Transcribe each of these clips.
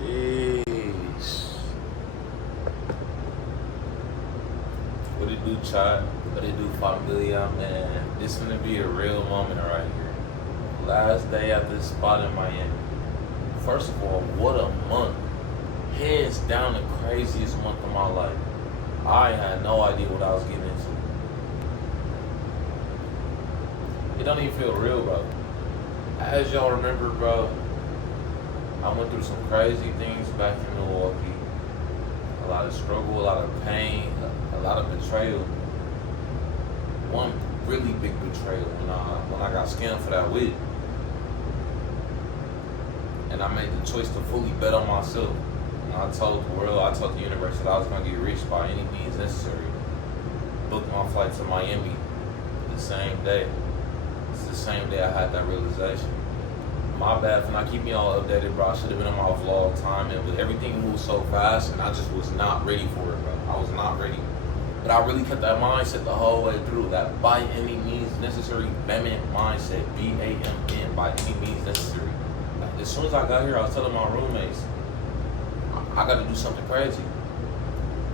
Sheesh. What it do, chat? What it do, familia, man? This gonna be a real moment right here. Last day at this spot in Miami. First of all, what a month. Hands down the craziest month of my life. I had no idea what I was getting into. It don't even feel real, bro. As y'all remember, bro, I went through some crazy things back in Milwaukee. A lot of struggle, a lot of pain, a lot of betrayal. One really big betrayal when I got scammed for that wig. And I made the choice to fully bet on myself. And I told the world, I told the universe that I was gonna get rich by any means necessary. Booked my flight to Miami the same day. It's the same day I had that realization. My bad for not keeping y'all updated, bro. I should have been on my vlog timing, but everything moved so fast and I just was not ready for it, bro. I was not ready. But I really kept that mindset the whole way through. That by any means necessary Batman mindset. B-A-M-N, by any means necessary. Like, as soon as I got here, I was telling my roommates, I gotta do something crazy.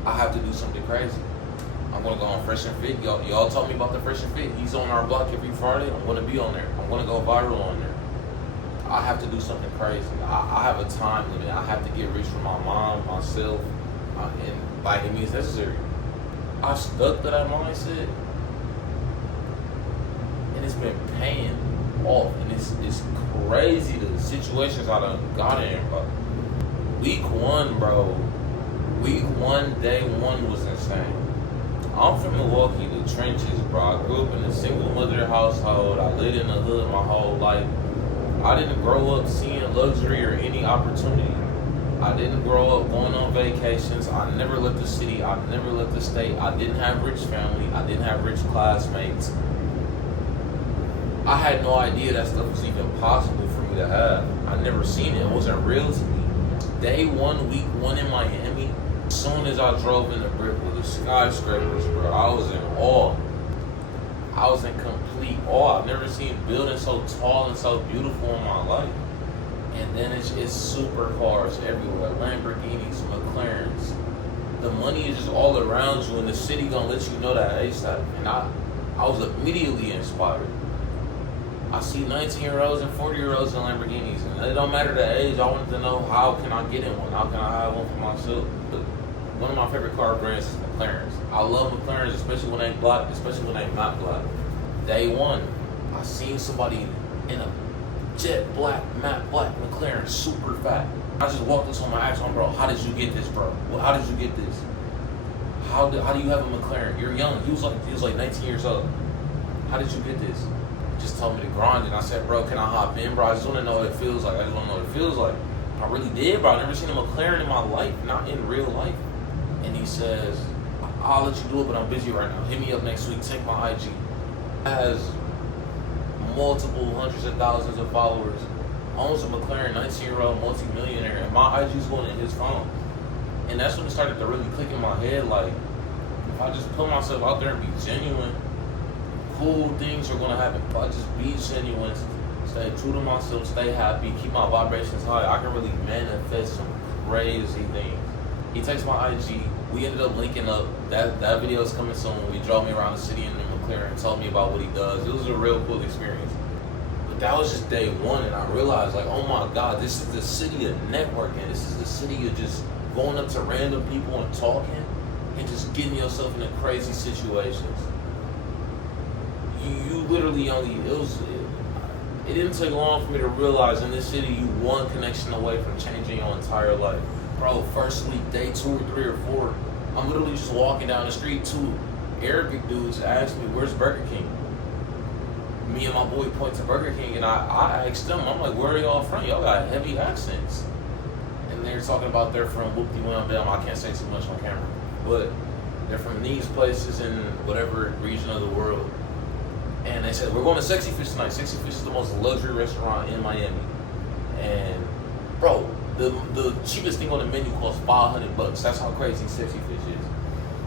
I have to do something crazy. I'm gonna go on Fresh and Fit. Y'all told me about the Fresh and Fit. He's on our block every Friday. I'm gonna be on there. I'm gonna go viral on there. I have to do something crazy. I have a time limit. I have to get rich for my mom, myself, and by any means necessary. I stuck to that mindset, and it's been paying off. And it's crazy the situations I done got in, bro. Week 1, bro. Week 1, day 1 was insane. I'm from Milwaukee, the trenches, bro. I grew up in a single mother household. I lived in the hood my whole life. I didn't grow up seeing luxury or any opportunity. I didn't grow up going on vacations. I never left the city. I never left the state. I didn't have rich family. I didn't have rich classmates. I had no idea that stuff was even possible for me to have. I never seen it. It wasn't real to me. Day 1, week 1 in Miami, as soon as I drove in the brick with the skyscrapers, bro, I was in awe. I was in complete awe. I've never seen buildings so tall and so beautiful in my life. And then it's supercars everywhere, Lamborghinis, McLarens. The money is just all around you, and the city gonna let you know that ASAP. And I was immediately inspired. I see 19-year-olds and 40-year-olds in Lamborghinis, and it don't matter the age. I wanted to know, how can I get in one? How can I have one for myself? But one of my favorite car brands is McLarens. I love McLarens, especially when they black, especially when they not black. Day 1, I seen somebody in a jet black, matte black McLaren, super fat. I just walked up to him and asked him, bro, how did you get this, bro? Well, how did you get this? How do you have a McLaren? You're young. He was like 19 years old. How did you get this? He just told me to grind it. I said, bro, can I hop in, bro? I just want to know what it feels like. I really did, bro. I never seen a McLaren in my life, not in real life. And he says, I'll let you do it, but I'm busy right now. Hit me up next week. Take my IG. Has multiple hundreds of thousands of followers. Owns a McLaren, 19-year-old multi-millionaire, and my IG's going in his phone. And that's when it started to really click in my head, like, if I just put myself out there and be genuine, cool things are gonna happen. If I just be genuine, stay true to myself, stay happy, keep my vibrations high, I can really manifest some crazy things. He takes my IG, we ended up linking up. That video is coming soon. We drove me around the city in the McLaren, told me about what he does. It was a real cool experience. But that was just day 1, and I realized, like, oh my God, this is the city of networking. This is the city of just going up to random people and talking and just getting yourself into crazy situations. You literally it didn't take long for me to realize in this city you one connection away from changing your entire life. Bro, first week, day 2 or 3 or 4, I'm literally just walking down the street. 2 Arabic dudes asked me, where's Burger King? Me and my boy point to Burger King, and I asked them, I'm like, where are y'all from? Y'all got heavy accents. And they're talking about they're from Whoop-de-Wham-Bam. I can't say too much on camera. But they're from these places in whatever region of the world. And they said, we're going to Sexy Fish tonight. Sexy Fish is the most luxury restaurant in Miami. And, bro, the cheapest thing on the menu costs $500. That's how crazy Sexy Fish is.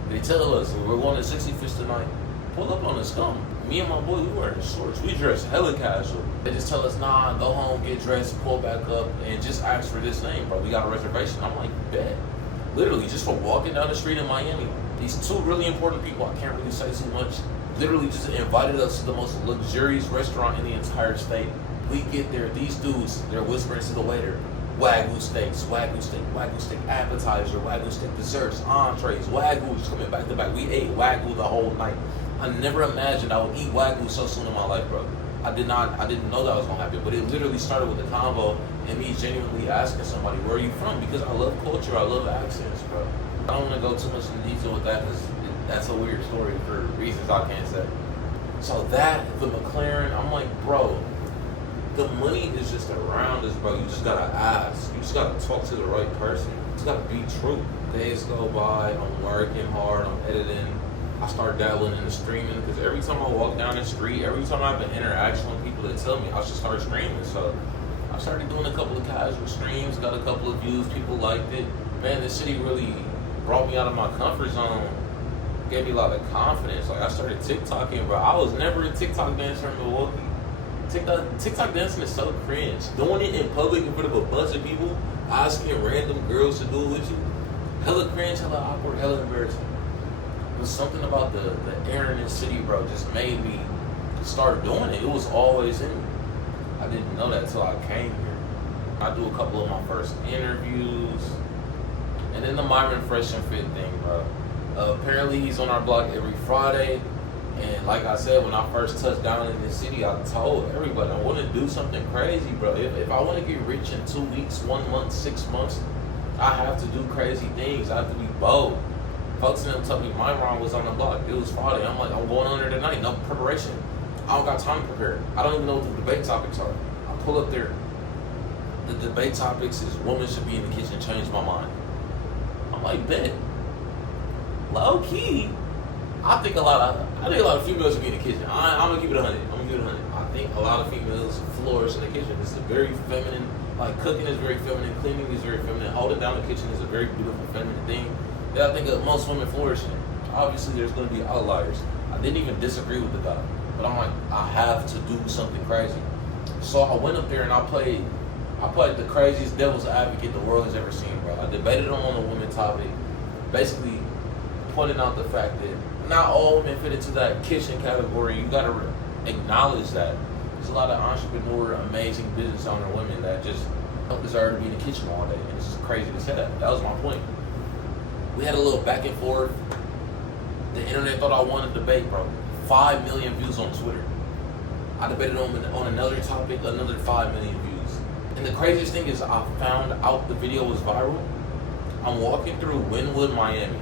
They tell us, we're going to Sexy Fish tonight. Pull up on us, come. Me and my boy, we wearing shorts. We dress hella casual. They just tell us, nah, go home, get dressed, pull back up, and just ask for this name, bro. We got a reservation. I'm like, bet. Literally, just for walking down the street in Miami. These two really important people, I can't really say too much, literally just invited us to the most luxurious restaurant in the entire state. We get there, these dudes, they're whispering to the waiter, Wagyu steaks, Wagyu steak appetizer, Wagyu steak desserts, entrees, Wagyu just coming back to back. We ate Wagyu the whole night. I never imagined I would eat Wagyu so soon in my life, bro. I didn't know that was gonna happen, but it literally started with the convo and me genuinely asking somebody, where are you from? Because I love culture, I love accents, bro. I don't wanna go too much in detail with that because that's a weird story for reasons I can't say. So that, the McLaren, I'm like, bro, the money is just around us, bro. You just gotta ask. You just gotta talk to the right person. You just gotta be true. Days go by, I'm working hard, I'm editing. I start dabbling in the streaming because every time I walk down the street, every time I have an interaction with people that tell me I should start streaming. So I started doing a couple of casual streams, got a couple of views, people liked it. Man, this city really brought me out of my comfort zone, gave me a lot of confidence. Like I started TikToking, bro. I was never a TikTok dancer in Milwaukee. TikTok dancing is so cringe. Doing it in public in front of a bunch of people, asking random girls to do it with you, hella cringe, hella awkward, hella embarrassing. It was something about the air in this city, bro, just made me start doing it. It was always in me. I didn't know that until I came here. I do a couple of my first interviews, and then the Myron Fresh and Fit thing, bro. Apparently he's on our block every Friday. And like I said, when I first touched down in this city, I told everybody I want to do something crazy, bro. If I want to get rich in 2 weeks, 1 month, 6 months, I have to do crazy things. I have to be bold. Folks in them told me Myron was on the block. It was Friday. I'm like, I'm going on there tonight. No preparation. I don't got time to prepare. I don't even know what the debate topics are. I pull up there. The debate topics is women should be in the kitchen. Change my mind. I'm like, bet. Low key. I think a lot of females should be in the kitchen. I'm gonna keep it 100. I think a lot of females flourish in the kitchen. It's a very feminine, like cooking is very feminine, cleaning is very feminine, holding down the kitchen is a very beautiful feminine thing that I think most women flourish in. Obviously, there's gonna be outliers. I didn't even disagree with the guy, but I'm like, I have to do something crazy. So I went up there and I played the craziest devil's advocate the world has ever seen, bro. I debated him on a women topic, basically pointing out the fact that not all women fit into that kitchen category. You gotta acknowledge that. There's a lot of entrepreneur, amazing business owner women that just don't deserve to be in the kitchen all day. And it's just crazy to say that. That was my point. We had a little back and forth. The internet thought I won a debate, bro. 5 million views on Twitter. I debated on another topic, another 5 million views. And the craziest thing is I found out the video was viral. I'm walking through Wynwood, Miami.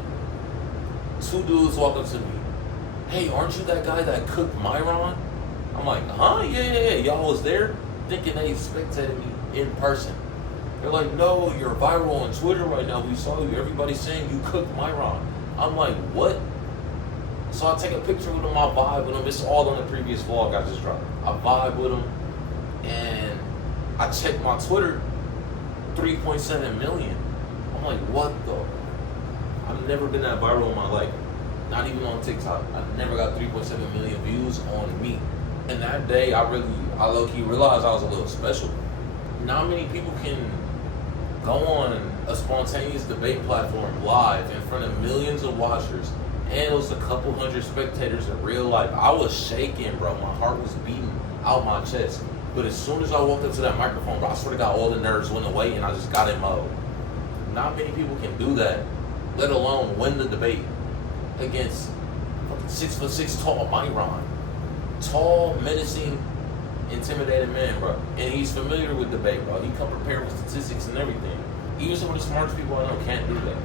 2 dudes walk up to me. Hey, aren't you that guy that cooked Myron? I'm like, huh? Yeah. Y'all was there? Thinking they spectated me in person. They're like, no, you're viral on Twitter right now. We saw you. Everybody's saying you cooked Myron. I'm like, what? So I take a picture with him. I vibe with him. It's all on the previous vlog I just dropped. I vibe with him. And I check my Twitter, 3.7 million. I'm like, what the? I've never been that viral in my life. Not even on TikTok. I never got 3.7 million views on me. And that day, I low-key realized I was a little special. Not many people can go on a spontaneous debate platform live in front of millions of watchers, and it was a couple hundred spectators in real life. I was shaking, bro. My heart was beating out my chest. But as soon as I walked up to that microphone, bro, I swear to God, all the nerves went away, and I just got in mode. Not many people can do that, let alone win the debate against 6'6" tall Myron. Tall, menacing, intimidating man, bro. And he's familiar with debate, bro. He come prepared with statistics and everything. Even some of the smartest people I know can't do that.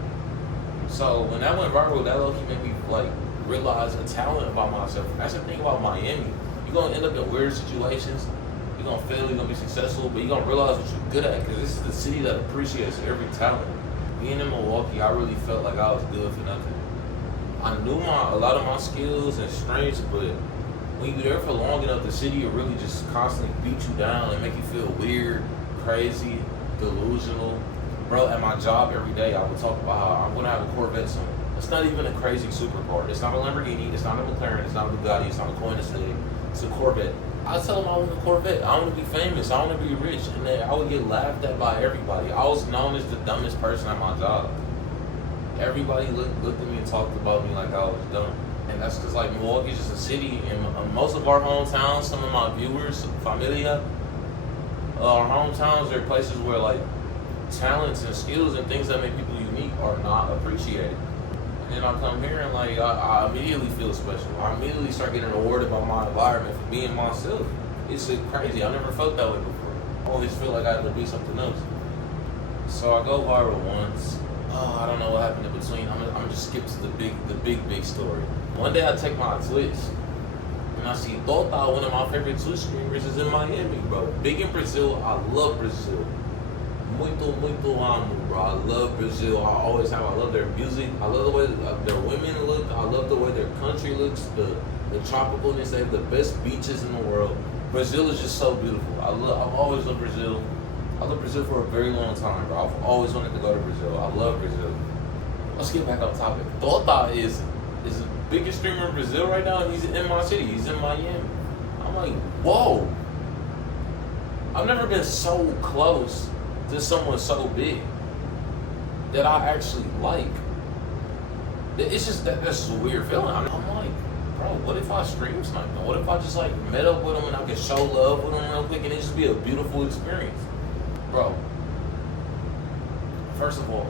So when that went viral, that low-key made me like realize a talent about myself. That's the thing about Miami. You're gonna end up in weird situations. You're gonna fail, you're gonna be successful, but you're gonna realize what you're good at, because this is the city that appreciates every talent. Being in Milwaukee, I really felt like I was good for nothing. I knew a lot of my skills and strengths, but when you're there for long enough, the city will really just constantly beat you down and make you feel weird, crazy, delusional. Bro, at my job every day, I would talk about how I'm gonna have a Corvette soon. It's not even a crazy supercar. It's not a Lamborghini. It's not a McLaren. It's not a Bugatti. It's not a Koenigsegg. It's a Corvette. I tell them I want a Corvette. I want to be famous. I want to be rich. And then I would get laughed at by everybody. I was known as the dumbest person at my job. Everybody looked at me and talked about me like I was dumb. And that's because, like, Milwaukee's just a city. And most of our hometowns, some of my viewers, familia, our hometowns are places where, like, talents and skills and things that make people unique are not appreciated. And I come here and, like, I immediately feel special. I immediately start getting rewarded by my environment for being myself. It's crazy. I never felt that way before. I always feel like I had to be something else. So I go viral once. I don't know what happened in between. I'm gonna just skip to the big story. One day I take my Twitch and I see Tota, one of my favorite Twitch streamers, is in Miami, bro. Big in Brazil. I love Brazil. Muito amo, bro. I love Brazil. I love their music. I love the way their women look. I love the way their country looks. The tropicalness. They have the best beaches in the world. Brazil is just so beautiful. I've always loved Brazil. I love Brazil for a very long time, bro. I've always wanted to go to Brazil. I love Brazil. Let's get back on topic. Tota is the biggest streamer in Brazil right now. He's in my city. He's in Miami. I'm like, whoa. I've never been so close to someone so big that I actually like. It's just that's a weird feeling. I'm like, bro, what if I stream something? What if I just like met up with him and I could show love with him real quick and it just be a beautiful experience? Bro, first of all,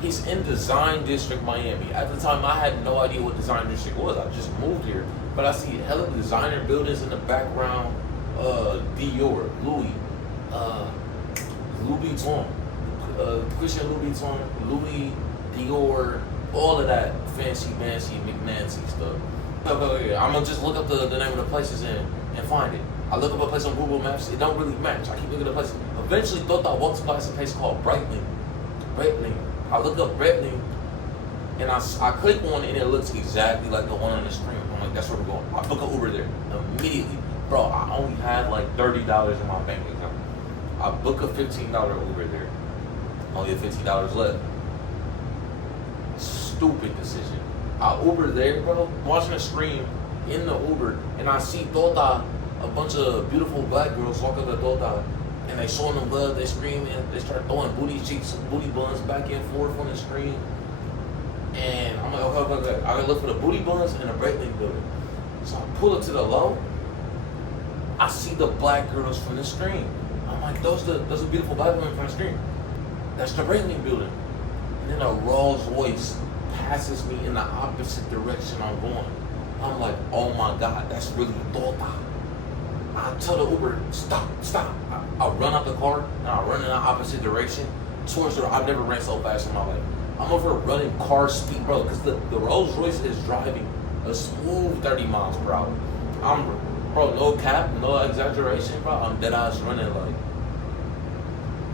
he's in Design District, Miami. At the time, I had no idea what Design District was. I just moved here. But I see hella designer buildings in the background. Dior, Louis Vuitton, Christian Louis Vuitton, Louis, Dior, all of that fancy McNancy stuff. Okay, I'm gonna just look up the name of the places and find it. I look up a place on Google Maps, it don't really match. I keep looking at the places. Eventually, I walked past a place called Breitling. I look up Breitling, and I click on it, and it looks exactly like the one on the screen. I'm like, that's where we're going. I book an Uber there immediately. Bro, I only had like $30 in my bank account. I book a $15 Uber there. Only had $15 left. Stupid decision. I Uber there, bro, watching a stream in the Uber, and I see Tota, a bunch of beautiful black girls walk up to Tota, and they showing them love, they screaming, they start throwing booty cheeks, booty buns back and forth on the screen. And I'm like, okay. I gotta look for the booty buns and the Breitling building. So I pull it to the low. I see the black girls from the screen. I'm like, those are beautiful black women from the screen. That's the Breitling building. And then a Rolls Royce passes me in the opposite direction I'm going. I'm like, oh my God, that's really Tota. I tell the Uber, stop. I run out the car and I run in the opposite direction towards the. I've never ran so fast in my life. I'm over running car speed, bro, because the Rolls Royce is driving a smooth 30 miles per hour. Bro, no cap, no exaggeration, bro. I'm dead ass running like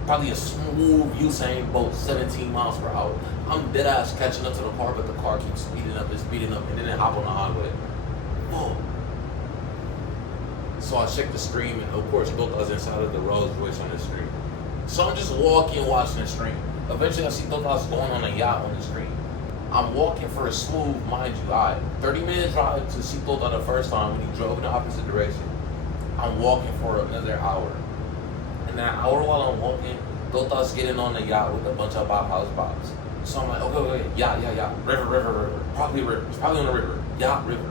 probably a smooth Usain Bolt, 17 miles per hour. I'm dead ass catching up to the car, but the car keeps speeding up, and then it hop on the highway. Whoa. So I check the screen, and of course, both us inside of the Rolls Royce on the screen. So I'm just walking, watching the screen. Eventually, I see both of us going on a yacht on the screen. I'm walking for a smooth, mind you, 30-minute drive to see Tota the first time when he drove in the opposite direction. I'm walking for another hour. And that hour while I'm walking, Tota's getting on the yacht with a bunch of bobs. So I'm like, okay, yacht, river. Probably river. It's probably on the river. Yacht, river.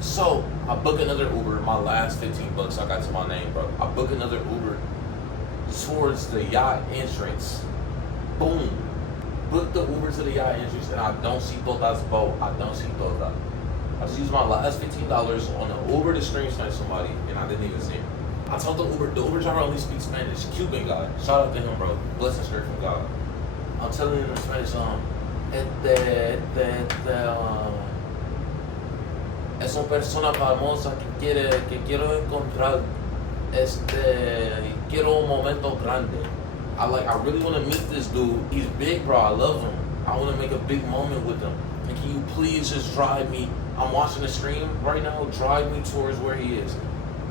So I book another Uber. My last $15 I got to my name, bro. I book another Uber towards the yacht entrance. Boom. Book the Uber to the yacht entrance, and I don't see Tota's boat. I don't see Tota. I just used my last $15 on the Uber to stream somebody, and I didn't even see him. I told the Uber driver only speaks Spanish. Cuban guy. Shout out to him, bro. Blessing straight from God. I'm telling him in Spanish, es una persona famosa que quiero encontrar, quiero un momento grande. I really want to meet this dude. He's big, bro. I love him. I want to make a big moment with him. And can you please just drive me? I'm watching the stream right now. Drive me towards where he is.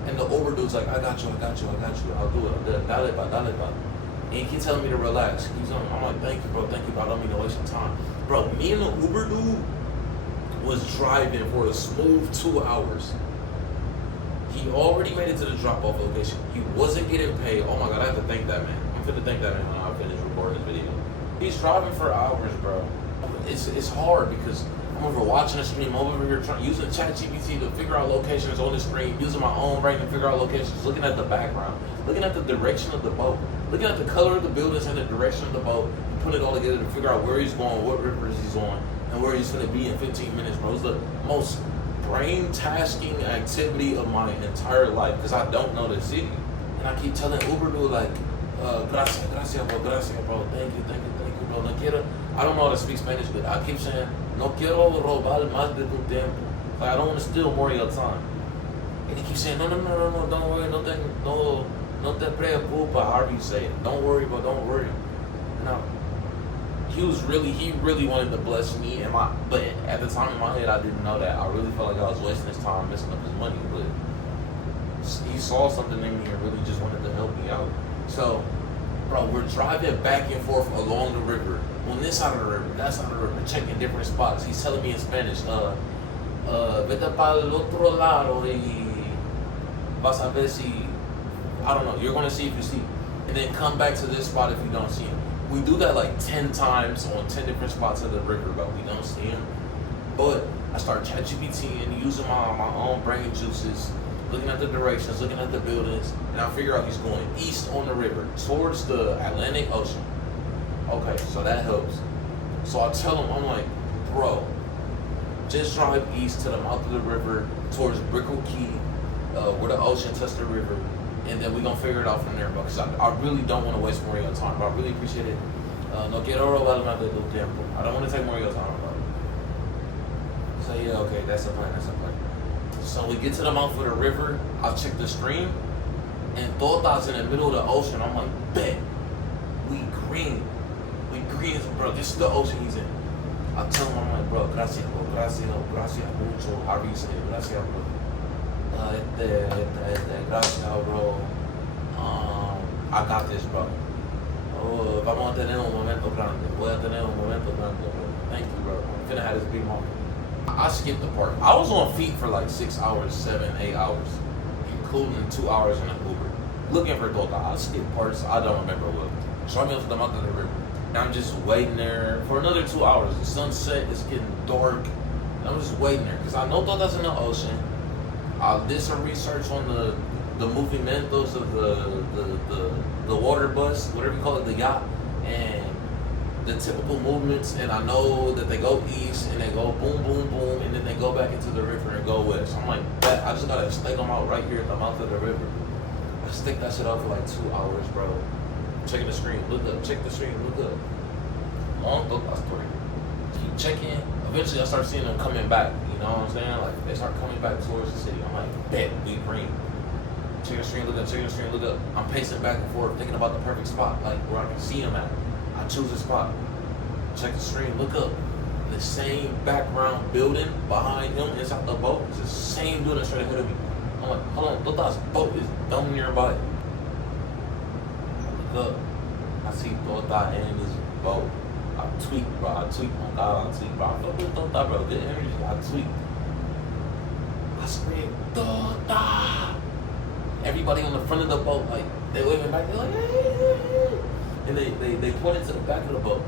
And the Uber dude's like, I got you. I'll do it. Dale pa. And he keeps telling me to relax. I'm like, thank you, bro, I don't mean to waste your time. Bro, me and the Uber dude was driving for a smooth 2 hours. He already made it to the drop-off location. He wasn't getting paid. Oh my God, I have to thank that man. I'm finna thank that man when I finish recording this video. He's driving for hours, bro. It's hard because I'm over watching the stream, I'm over here using ChatGPT to figure out locations on the screen, using my own brain to figure out locations, looking at the background, looking at the direction of the boat, looking at the color of the buildings and the direction of the boat, and putting it all together to figure out where he's going, what rivers he's on, and where he's going to be in 15 minutes, bro. It's the most brain-tasking activity of my entire life because I don't know the city. And I keep telling Uber dude, like, gracias, bro, thank you, bro. No quiero, I don't know how to speak Spanish, but I keep saying, no quiero robar más de tu tiempo. Like, I don't want to steal more of your time. And he keeps saying, no, don't worry, no te preocupa, however you say it. Don't worry, bro, don't worry. Now, he really wanted to bless me, but at the time in my head, I didn't know that. I really felt like I was wasting his time, messing up his money, but he saw something in me and really just wanted to help me out. So, bro, we're driving back and forth along the river. On this side of the river, that side of the river, checking different spots. He's telling me in Spanish, vete para el otro lado y vas a ver si, I don't know, you're going to see if you see. And then come back to this spot if you don't see him. We do that like 10 times on 10 different spots of the river, but we don't see him. But I start ChatGPT and using my own brain juices, looking at the directions, looking at the buildings, and I figure out he's going east on the river towards the Atlantic Ocean. Okay, so that helps. So I tell him, I'm like, bro, just drive east to the mouth of the river towards Brickell Key, where the ocean touches the river, and then we're going to figure it out from there, bro, because I really don't want to waste more of your time, bro. I really appreciate it. No quiero robar más de tu tiempo. I don't want to take more of your time, bro. So yeah, okay, that's a plan. So we get to the mouth of the river, I check the stream, and Tota's in the middle of the ocean. I'm like, bet, we green, bro, this is the ocean he's in. I tell him, I'm like, bro, gracias mucho, however you say it, gracias, bro. Gracias, bro. I got this, bro. Vamos a tener un momento grande. Voy a tener un momento grande, bro. Thank you, bro. I'm finna have this big moment. I skipped the part. I was on feet for like 6 hours, 7, 8 hours, including 2 hours in an Uber, looking for Tota. I skipped parts I don't remember what. So I'm up to the mouth of the river. And I'm just waiting there for another 2 hours. The sunset is getting dark. And I'm just waiting there because I know Tota's in the ocean. I did some research on the movimentos of the water bus, whatever you call it, the yacht, and the typical movements, and I know that they go east and they go boom, boom, boom, and then they go back into the river and go west. I'm like, I just gotta stake them out right here at the mouth of the river. I stick that shit out for like 2 hours, bro. Checking the screen, look up, check the screen, look up. Long Tota story. Keep checking. Eventually I start seeing them coming back, you know what I'm saying? Like, they start coming back towards the city. I'm like, bet, we green. Check the screen, look up. I'm pacing back and forth, thinking about the perfect spot, like where I can see him at. I choose a spot, check the screen, look up. The same background building behind him inside the boat is the same building straight ahead of me. I'm like, hold on, Tota's boat is dumb nearby. I look up, I see Tota in his boat. I tweet, bro. I tweet, bro. I fuck with Tota, bro. Good energy. I tweet. I scream, Tota! Everybody on the front of the boat, like, they waving back, they're like, hey. And they pointed to the back of the boat.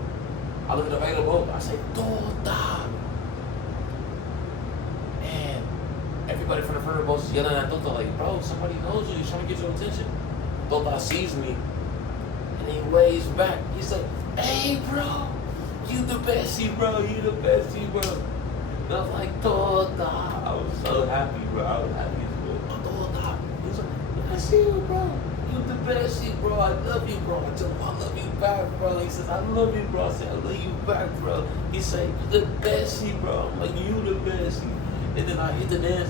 I look at the back of the boat, I say, Tota! And everybody from the front of the boat is yelling at Tota, like, bro, somebody knows you, he's trying to get your attention. Tota sees me, and he waves back. He's like, hey, bro, you the bestie, bro, you the bestie, bro. And I was like, Tota! I was so happy, bro. I was happy as well. Tota! He was like, I see you, bro. You the bestie, bro. I love you, bro. I tell him I love you back, bro. He says, I love you, bro. I said, I love you back, bro. He said, you the bestie, bro. I'm like, you the bestie. And then I hit the dance.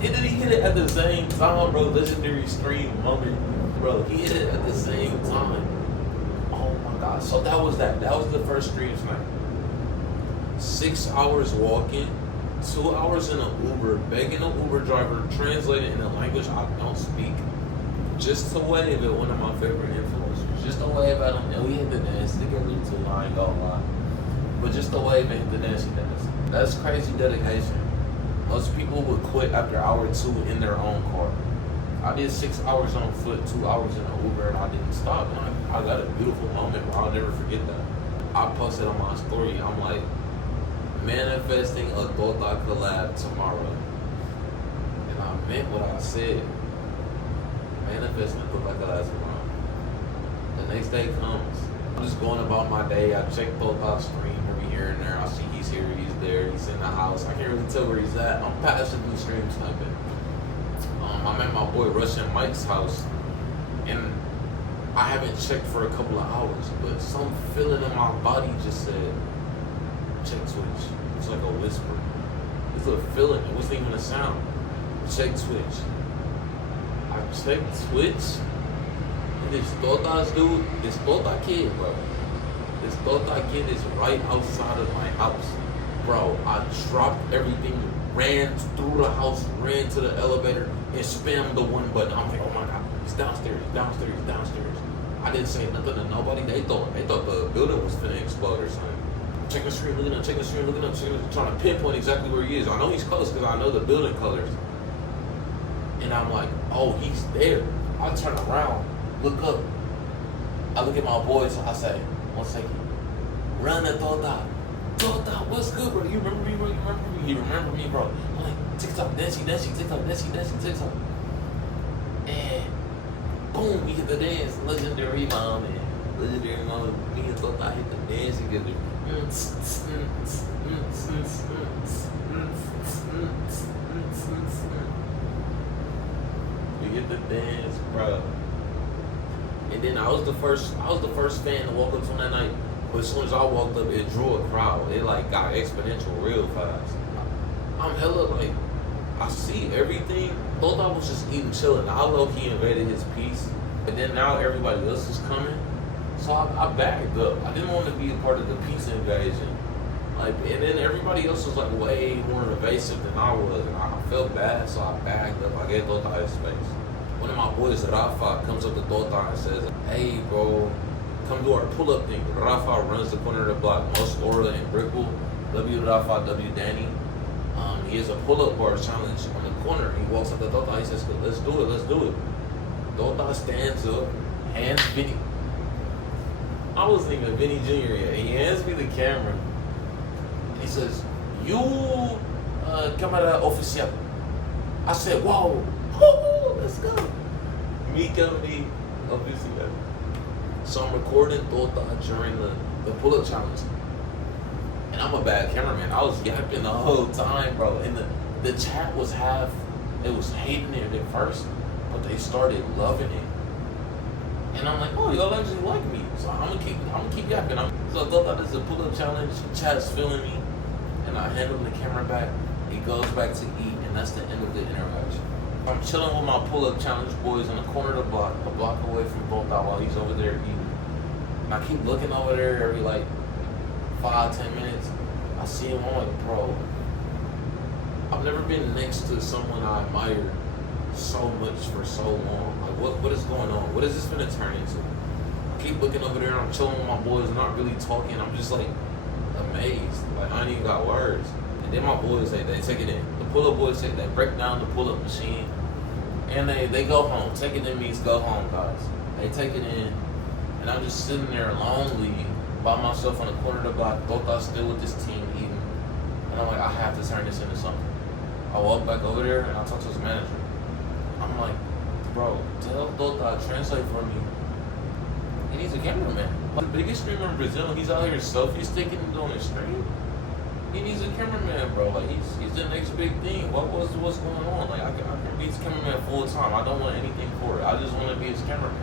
And then he hit it at the same time, bro. Legendary scream moment, bro. He hit it at the same time. Oh my God. So that was that. That was the first stream tonight. 6 hours walking, 2 hours in an Uber, begging an Uber driver, translating in a language I don't speak, just to wave at one of my favorite influencers. Just to wave at him, and we hit the dance together too, I ain't gonna lie. But just to wave and hit the dance. That's crazy dedication. Most people would quit after hour 2 in their own car. I did 6 hours on foot, 2 hours in an Uber, and I didn't stop. And I got a beautiful moment, but I'll never forget that. I posted on my story, I'm like, manifesting a Tota Collab tomorrow. And I meant what I said. Manifesting a Tota Collab tomorrow. The next day comes. I'm just going about my day. I check Tota's stream every here and there. I see he's here, he's there, he's in the house. I can't really tell where he's at. I'm passively stream sniping. I'm at my boy Russian Mike's house, and I haven't checked for a couple of hours, but some feeling in my body just said, check Twitch. It's like a whisper. It's a feeling. It wasn't even a sound. Check Twitch. I checked Twitch, and this Tota's dude, this Tota kid, bro. This Tota kid is right outside of my house. Bro, I dropped everything, ran through the house, ran to the elevator, and spammed the one button. I'm like, oh my God, he's downstairs, downstairs, downstairs. I didn't say nothing to nobody. They thought the building was finna explode or something. Check the screen, looking up, check the screen, looking up, trying to pinpoint exactly where he is. I know he's close because I know the building colors. And I'm like, oh, he's there. I turn around, look up. I look at my boys, I say, 1 second. Run the Tota. Tota, what's good, bro? You remember me, bro? You remember me? You remember me, bro? I'm like, TikTok, dancing, TikTok, dancing, TikTok. And boom, we hit the dance. Legendary moment. Legendary moment. Me and Tota hit the dance together. We hit the dance, bro. And then I was the first fan to walk up to him that night. But as soon as I walked up, it drew a crowd. It like got exponential real fast. I'm hella like, I see everything. Tota was just eating, chilling. I low-key invaded his piece. And then now everybody else is coming. So I bagged up. I didn't want to be a part of the peace invasion. Like, and then everybody else was like way more invasive than I was. And I felt bad, so I bagged up. I gave Tota his space. One of my boys, Rafa, comes up to Tota and says, hey, bro, come do our pull-up thing. Rafa runs the corner of the block, most Orla and Brickell. W Rafa, W Danny. He has a pull-up bar challenge on the corner. He walks up to Tota. He says, let's do it, let's do it. Tota stands up, hands Vinny. I wasn't even Vinny Jr. yet. He hands me the camera. And he says, you camera oficial. I said, whoa, let's go. Me camera oficial. So I'm recording Tota during the pull-up challenge. And I'm a bad cameraman. I was yapping the whole time, bro. And the chat was it was hating it at first, but they started loving it. And I'm like, oh, y'all actually like me. So I'm gonna keep yapping. So I thought that is a pull-up challenge. Chat's feeling me. And I hand him the camera back. He goes back to eat, and that's the end of the interaction. I'm chilling with my pull-up challenge boys in the corner of the block, a block away from Tota while he's over there eating. And I keep looking over there every like 5-10 minutes. I see him, I'm like, bro, I've never been next to someone I admire so much for so long. Like, what is going on? What is this gonna turn into? I keep looking over there, I'm chilling with my boys, not really talking. I'm just like amazed. Like, I ain't even got words. And then my boys, they take it in. The pull-up boys, they break down the pull-up machine. And they go home. Take it in means go home, guys. They take it in. And I'm just sitting there lonely by myself on the corner of the block. Tota's still with this team eating. And I'm like, I have to turn this into something. I walk back over there and I talk to his manager. I'm like, bro, tell Tota, translate for me. He needs a cameraman. The biggest streamer in Brazil, he's out here selfie sticking and doing his stream. He needs a cameraman, bro. Like, he's the next big thing. What's going on? Like, I can be his cameraman full time. I don't want anything for it. I just want to be his cameraman.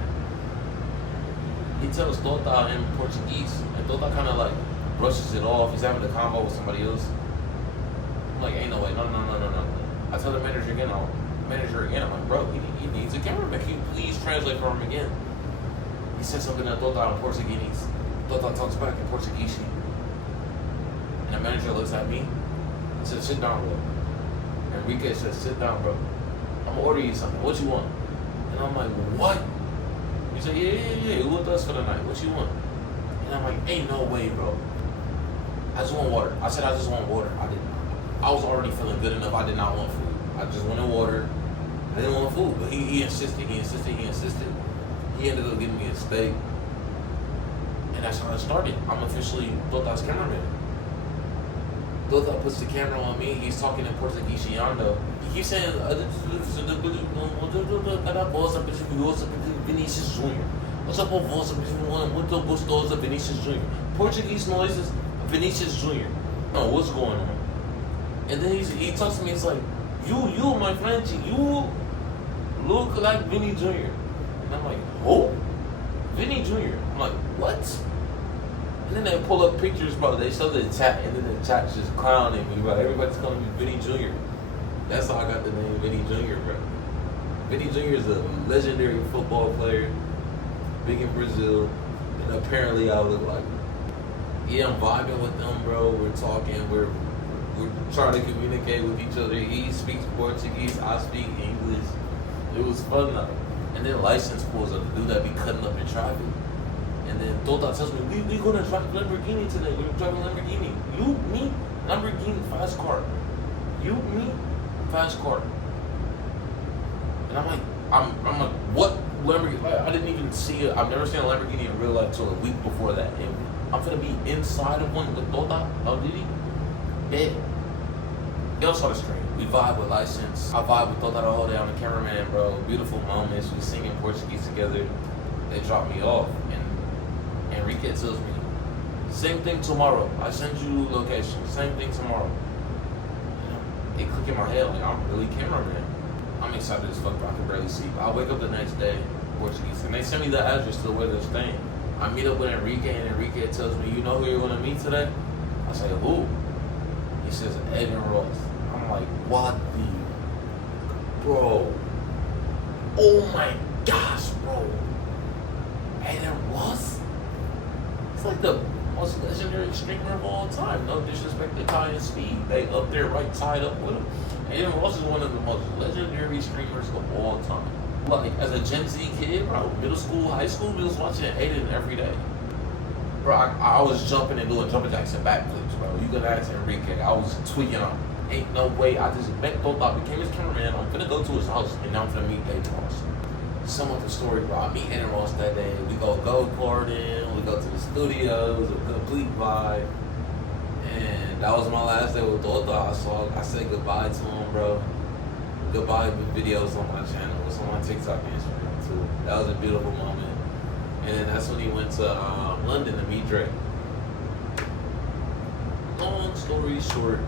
He tells Tota in Portuguese, and Tota kind of like brushes it off. He's having a convo with somebody else. I'm like, ain't no way, no. I tell the manager again, I'm like, bro, he needs a cameraman. Can you please translate for him again? He says something to Tota in Portuguese. Tota talks back in Portuguese. And the manager looks at me. He said, sit down, bro. Enrique said, sit down, bro. I'm gonna order you something. What you want? And I'm like, what? He said, yeah. You with us for the night. What you want? And I'm like, ain't no way, bro. I just want water. I said, I just want water. I was already feeling good enough. I did not want food. I just wanted water. I didn't want food. But he insisted. He ended up getting me a steak. And that's how it started. I'm officially Tota's cameraman. Tota puts the camera on me. He's talking in Portuguesiano. He keeps saying, Vinicius Jr. What's up, muito gostoso, Vinicius Jr. Portuguese noises, Vinicius Jr. Oh, what's going on? And then he talks to me, it's like, you, my friend, you look like Vinny Jr. And I'm like, who? Vinny Jr. I'm like, what? And then they pull up pictures, bro. They show the chat, and then the chat's just clowning me, bro. Everybody's calling me Vinny Jr. That's how I got the name Vinny Jr., bro. Vinny Jr. is a legendary football player, big in Brazil, and apparently I look like him. Yeah, I'm vibing with them, bro. We're talking, we're trying to communicate with each other. He speaks Portuguese, I speak English. It was fun though. And then license pulls up, the dude that be cutting up in traffic. And then Tota tells me, we gonna drive Lamborghini today. We're driving Lamborghini. You, me, Lamborghini, fast car. You, me, fast car. And I'm like, what Lamborghini? Like, I didn't even see it. I've never seen a Lamborghini in real life until a week before that. And I'm gonna be inside of one with Tota, Didi. Yeah. It was on the stream. We vibe with license. I vibe with Tota the whole day. I'm the cameraman, bro. Beautiful moments. We sing in Portuguese together. They drop me off. And Enrique tells me, same thing tomorrow. I send you location. Same thing tomorrow. And it click in my head, like, I'm really cameraman. I'm excited as fuck, but I can barely sleep. I wake up the next day, Portuguese, and they send me the address to where they're staying. I meet up with Enrique, and Enrique tells me, you know who you're gonna meet today? I say, who? He says, Adin Ross. I'm like, what the? Bro. Oh my gosh, bro. Adin Ross? It's like the most legendary streamer of all time. No disrespect to Kai and Speed. They up there right tied up with him. Adin Ross is one of the most legendary streamers of all time. Like, as a Gen Z kid, bro, middle school, high school, we was watching Adin every day. Bro, I was jumping and doing jumping jacks and backflips, bro. You could ask Enrique. I was tweaking on. Ain't no way. I just met Tota, became his cameraman. I'm gonna go to his house, and now I'm gonna meet Adin Ross. Sum up the story, bro. I meet Adin Ross that day. We go karting. We go to the studio. It was a complete vibe. And that was my last day with Tota. I said goodbye to him, bro. Goodbye videos on my channel. It's on my TikTok and Instagram too. That was a beautiful moment. And then that's when he went to London to meet Drake. Long story short,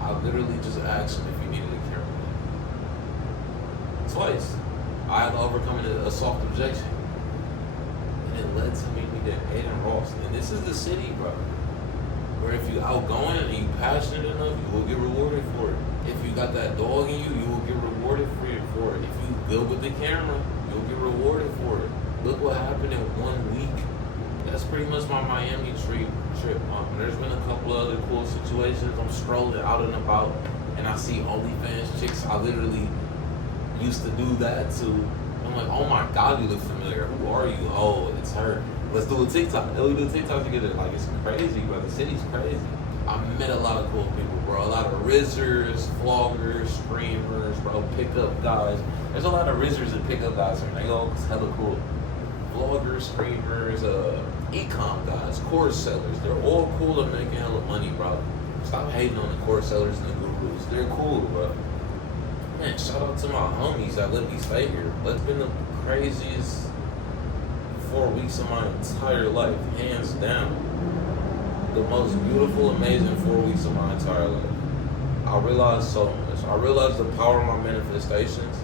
I literally just asked him if he needed a cameraman. Twice. I had to overcome a soft objection. And it led to me meeting Adin Ross. And this is the city, bro, where if you outgoing and you passionate enough, you will get rewarded for it. If you got that dog in you, you will get rewarded for it. If you good with the camera, you'll get rewarded for it. Look what happened in 1 week. That's pretty much my Miami trip. There's been a couple of other cool situations. I'm strolling out and about, and I see OnlyFans chicks. I literally used to do that too. I'm like, oh my God, you look familiar. Who are you? Oh, it's her. Let's do a TikTok. We do a TikTok together. Like, it's crazy, bro. The city's crazy. I met a lot of cool people, bro. A lot of rizzers, vloggers, streamers, bro. Pickup guys. There's a lot of rizzers and pickup guys, and they all hella cool. Vloggers, streamers, e-com guys, course sellers. They're all cool and making hella money, bro. Stop hating on the course sellers and the gurus. They're cool, bro. Man, shout out to my homies that let me stay here. That's been the craziest 4 weeks of my entire life, hands down. The most beautiful, amazing 4 weeks of my entire life. I realized so much. I realized the power of my manifestations,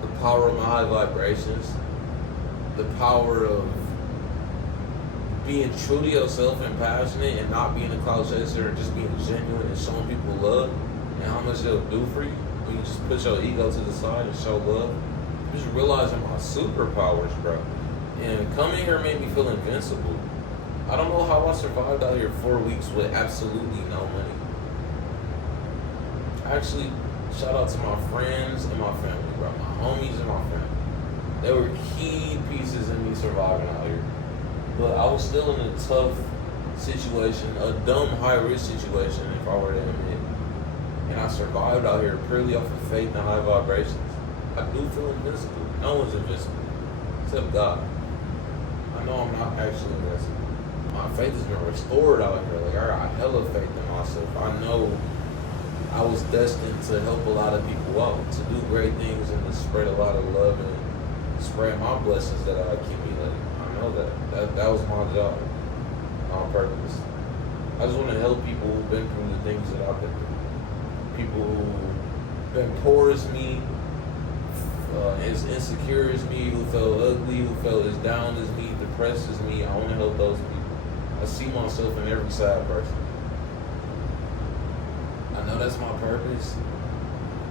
the power of my high vibrations, the power of being true to yourself and passionate and not being a cloud chaser and just being genuine and showing people love and how much it'll do for you when you just put your ego to the side and show love. Just realizing my superpowers, bro. And coming here made me feel invincible. I don't know how I survived out here 4 weeks with absolutely no money. Actually, shout out to my friends and my family, bro. My homies and my family. They were key pieces in me surviving out here. But I was still in a tough situation, a dumb high-risk situation, if I were to admit. And I survived out here purely off of faith and high vibrations. I do feel invincible. No one's invincible, except God. I know I'm not actually invincible. My faith has been restored out here. Like, I got hella faith in myself. I know I was destined to help a lot of people out, to do great things and to spread a lot of love and spread my blessings that I accumulated. I know that was my job on purpose. I just want to help people who've been through the things that I've been through. People who've been poor as me, as insecure as me, who felt ugly, who felt as down as me, depressed as me. I want to help those people. I see myself in every sad person. I know that's my purpose,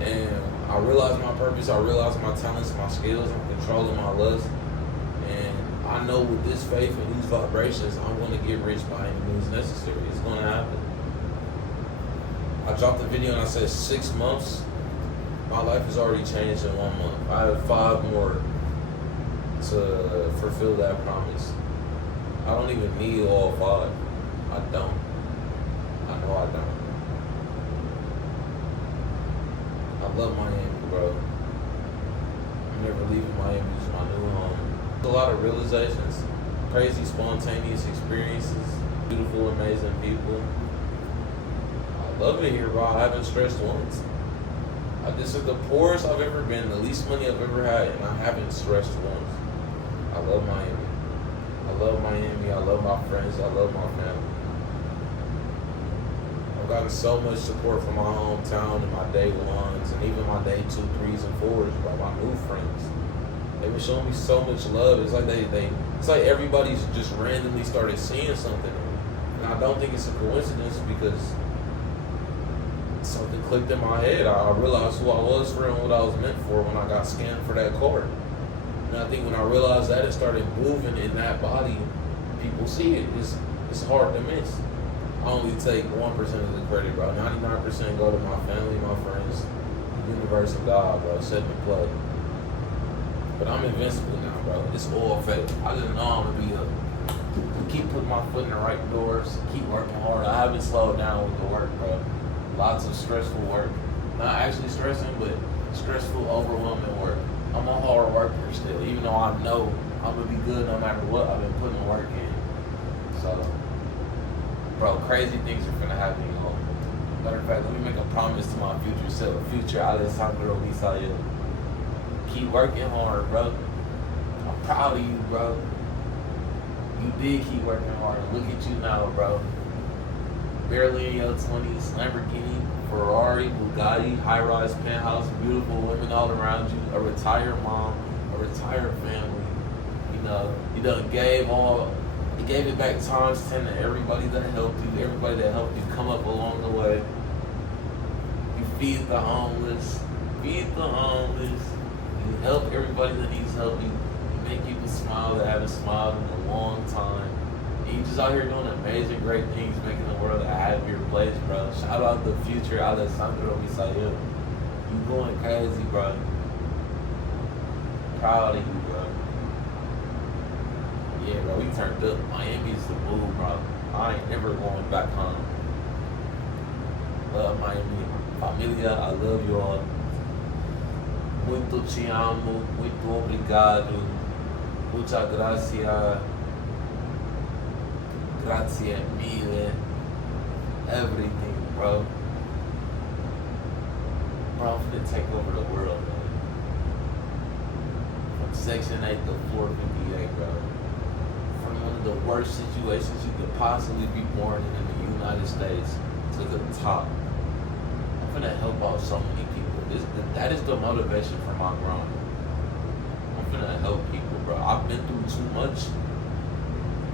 and I realize my purpose. I realize my talents, my skills. I'm controlling my lust, and I know with this faith and these vibrations, I'm going to get rich by any means necessary. It's going to happen. I dropped a video and I said 6 months. My life has already changed in 1 month. I have 5 more to fulfill that promise. I don't even need all 5. I don't. I know I don't. I love Miami, bro. I'm never leaving Miami. It's my new home. A lot of realizations, crazy, spontaneous experiences, beautiful, amazing people. I love it here, bro. I haven't stressed once. This is the poorest I've ever been, the least money I've ever had, and I haven't stressed once. I love Miami. I love Miami. I love my friends. I love my family. I've gotten so much support from my hometown and my day ones, and even my day 2, 3s, and 4s, bro. My new friends. They've been showing me so much love. It's like it's like everybody's just randomly started seeing something. And I don't think it's a coincidence because something clicked in my head. I realized who I was for and what I was meant for when I got scanned for that card. And I think when I realized that, it started moving in that body. People see it. It's hard to miss. I only take 1% of the credit, bro. 99% go to my family, my friends, the universe, and God, bro. Set me play. But I'm invincible now, bro. It's all faith. I just know I'm gonna be up. Keep putting my foot in the right doors. Keep working hard. I haven't slowed down with the work, bro. Lots of stressful work. Not actually stressing, but stressful, overwhelming work. I'm a hard worker still, even though I know I'm gonna be good no matter what. I've been putting work in. So, bro, crazy things are gonna happen, y'all. Matter of fact, let me make a promise to my future self. Future Alessandro Misael. Keep working hard, bro. I'm proud of you, bro. You did keep working hard. Look at you now, bro. Barely in your 20s, Lamborghini, Ferrari, Bugatti, high-rise penthouse, beautiful women all around you, a retired mom, a retired family. You know, you done gave it back times 10 to everybody that helped you, everybody that helped you come up along the way. You feed the homeless, you help everybody that needs help. You make people smile that haven't smiled in a long time. And you just out here doing amazing, great things, making the world a happier place, bro. Shout out the future Alessandro Misael. You going crazy, bro. Proud of you, bro. Yeah, bro, we turned up. Miami's the move, bro. I ain't never going back home. Love Miami. Familia, I love you all. Muito te amo, muito obrigado, muchas gracias, grazie mille, everything, bro. Bro, I'm finna take over the world, man. From Section 8 to Floor 58, bro. From one of the worst situations you could possibly be born in the United States to the top. I'm finna help out so many people. That is the motivation for my grind. I'm finna help people, bro. I've been through too much,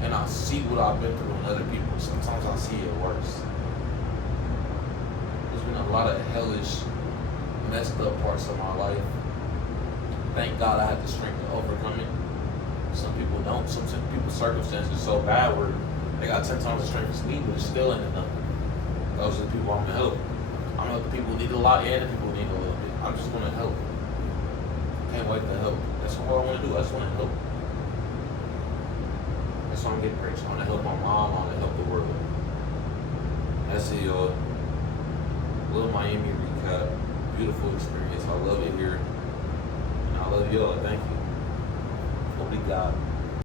and I see what I've been through in other people. Sometimes I see it worse. There's been a lot of hellish, messed up parts of my life. Thank God I had the strength to overcome it. Some people don't. Some people's circumstances are so bad where they got 10 times the strength as me, but it's still ain't enough. Those are the people I'm gonna help. I I know the people need a lot and the people need a little bit. I'm just gonna help. Can't wait to help. That's all I want to do. I just want to help. That's why I'm getting rich. I want to help my mom. I want to help the world. That's it, y'all. Little Miami recap. Beautiful experience. I love it here. And I love y'all. Thank you. Obrigado.